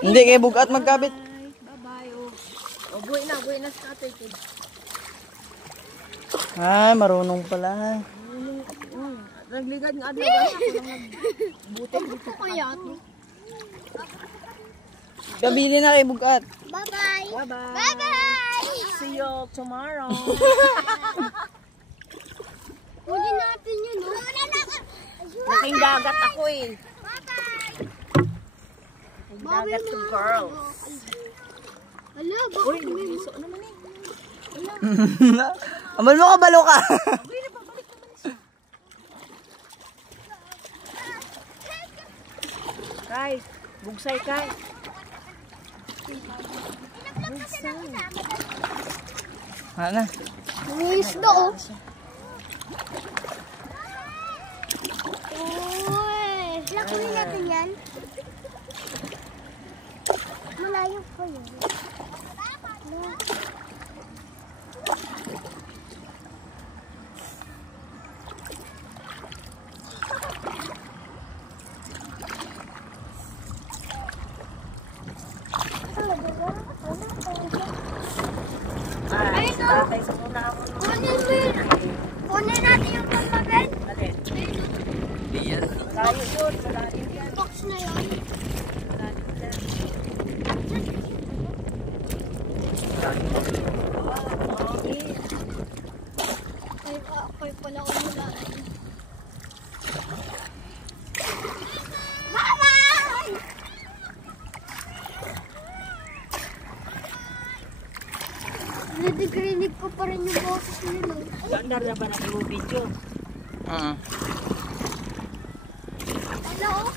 Hindi, kay bugat magkabit. Bye-bye. Oh, buhay na sa tatay. Ay, marunong pala. Nagligad nga doon ako lang nagbuti dito kaya. Kabili na kay bugat. Bye-bye. Bye-bye. Bye-bye. See you tomorrow. Huli natin yun, no? Laking dagat ako eh. Bye-bye. Laking dagat to girl. Ala, Uy, lumiso naman eh. Amal mo ka, balo ka. Kay, bugsay kay. Bugsay. Ano? may isda, oh. Uy. Lakunin natin yan. Malayo po yun. Ay, tatay sa muna ako. Kunin natin yung pamagay. Alin? Iyan. Malayo yun, malalim yan. Box na yun. Malalim yan. Ay, ako'y pala umulan. Bye-bye! Nadigrinig ko pa rin yung boses nila. Gandar na ba na yung video? Hello?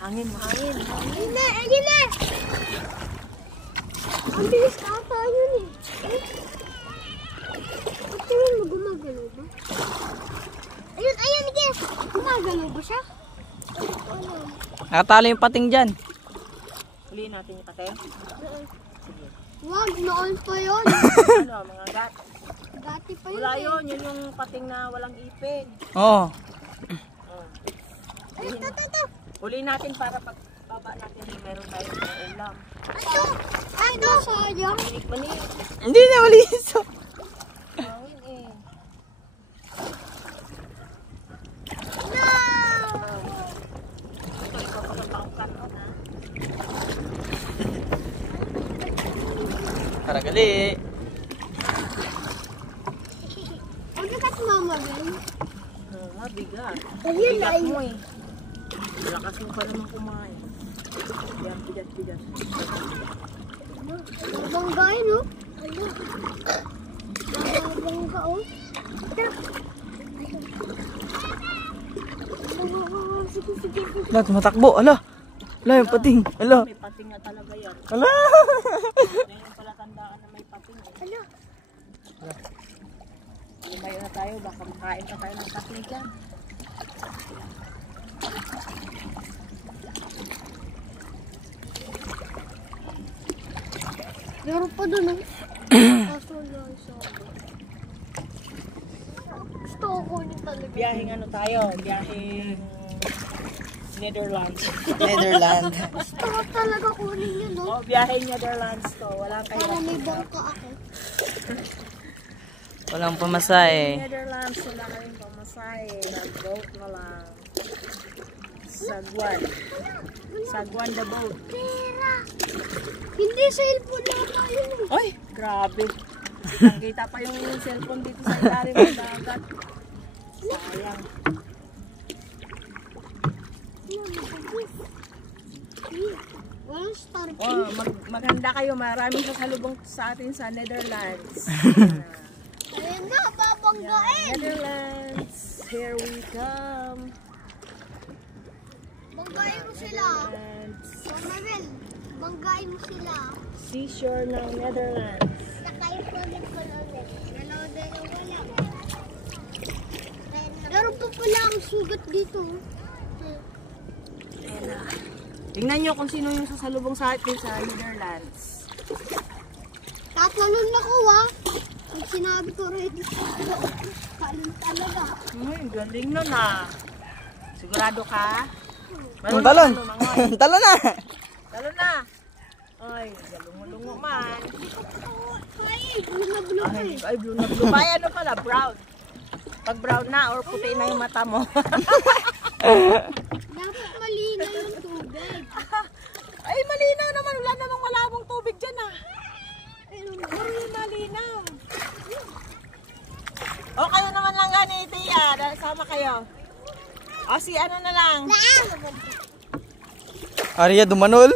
Hangin, hangin. Ayun na, ayun na! Ang bilis ata yun eh. Ba't tingin mo gumagalaw ba? Ayun, ayun, Ige! Gumagalaw ba siya? Ano? Nakatalo yung pating dyan. Huliin natin yung paten. Sige. Wag, noon pa yun. Ano, mga gat. Dati pa yun. Wala yun, yun yung pating na walang ipin. Oo. Ay, ito. Huliin natin para pag baba natin, meron tayong ulam. Ito. Ay, ito. Sayang. Manik. Hindi na maliso. Hangin eh. No! Ito, ikaw pa napaungkan ko na. Karagali. Ang lakas mama, Ben. Mabigat. Ayun, Bigat ayun. mo eh. Lakas mo pa naman kumain. Yan, bigat. Bangga yun, oh. Ano? Bangga, oh. Sige. Ala, tumatakbo. Ala. Ala, yung pating. Ala. May pating na talaga yan. Ala. Ngayon pala tandaan na may pating eh. Ano? Lumayo na tayo, baka makain pa tayo ng pating dyan. Meron pa dun, oh. Kaso lang isa. Gusto ko kunin talaga. Biyaheng ano tayo? Biyaheng Netherlands. Netherland. Gusto ko talaga kunin yun, no? Oh, biyaheng Netherlands to. Wala kayo. Para may bangka ako. Walang pamasahe. Netherlands, wala kayong pamasahe. Nag-boat na lang. Sagwan. Sagwan the boat. Pera! Hindi, cellphone na tayo. Ay, grabe. Kita pa yung cellphone dito sa ilalim ng dagat. Sayang. Walang star. Oh, maghanda kayo. Maraming sasalubong sa atin sa Netherlands. Ayun na, babanggain. Netherlands, here we come. Banggain mo sila. Netherlands. Mabel, banggain mo sila. Seashore ng Netherlands. Nakayo ko din ko lang din. Dalawa lang. Meron pa pala ang sugat dito. Tingnan nyo kung sino yung sasalubong sa atin sa Netherlands. Tatalon na ko, ah. Pag sinabi ko ready ko, talon talaga. Galing nun ah. Sigurado ka? Ang talon. Talon na. Talon na. Ay, galungo-lungo man. Ay, blue na blue ka eh. Ay, blue na blue. Ay, ano pala, brown. Pag brown na or puti na yung mata mo. Dapat malinaw yung tubig. Ay, malinaw naman. Wala namang malabong tubig dyan ah. Ay, malinaw. O, kayo naman lang gani, Tia. Sama kayo. O, si ano na lang. Arya dumanol.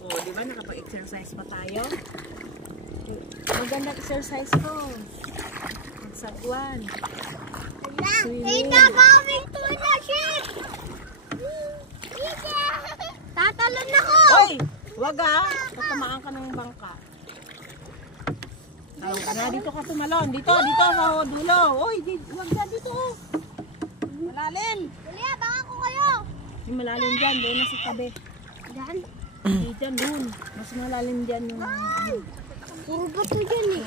O, di ba nakapag-exercise pa tayo? Magandang exercise ko. Magsagwan. Hey, gagawin to na shit! Tatalon ako! Hoy! Wag ah! Tatamaan ka ng bangka. Talon ka na. Dito ka tumalon. Dito sa dulo. Hoy! Wag dyan dito. Malalim. Dali, baka ko kayo! Yung malalim dyan. Doon na sa tabi. Dan? Dyan, doon. Mas malalim dyan yung... Puro bato dyan eh.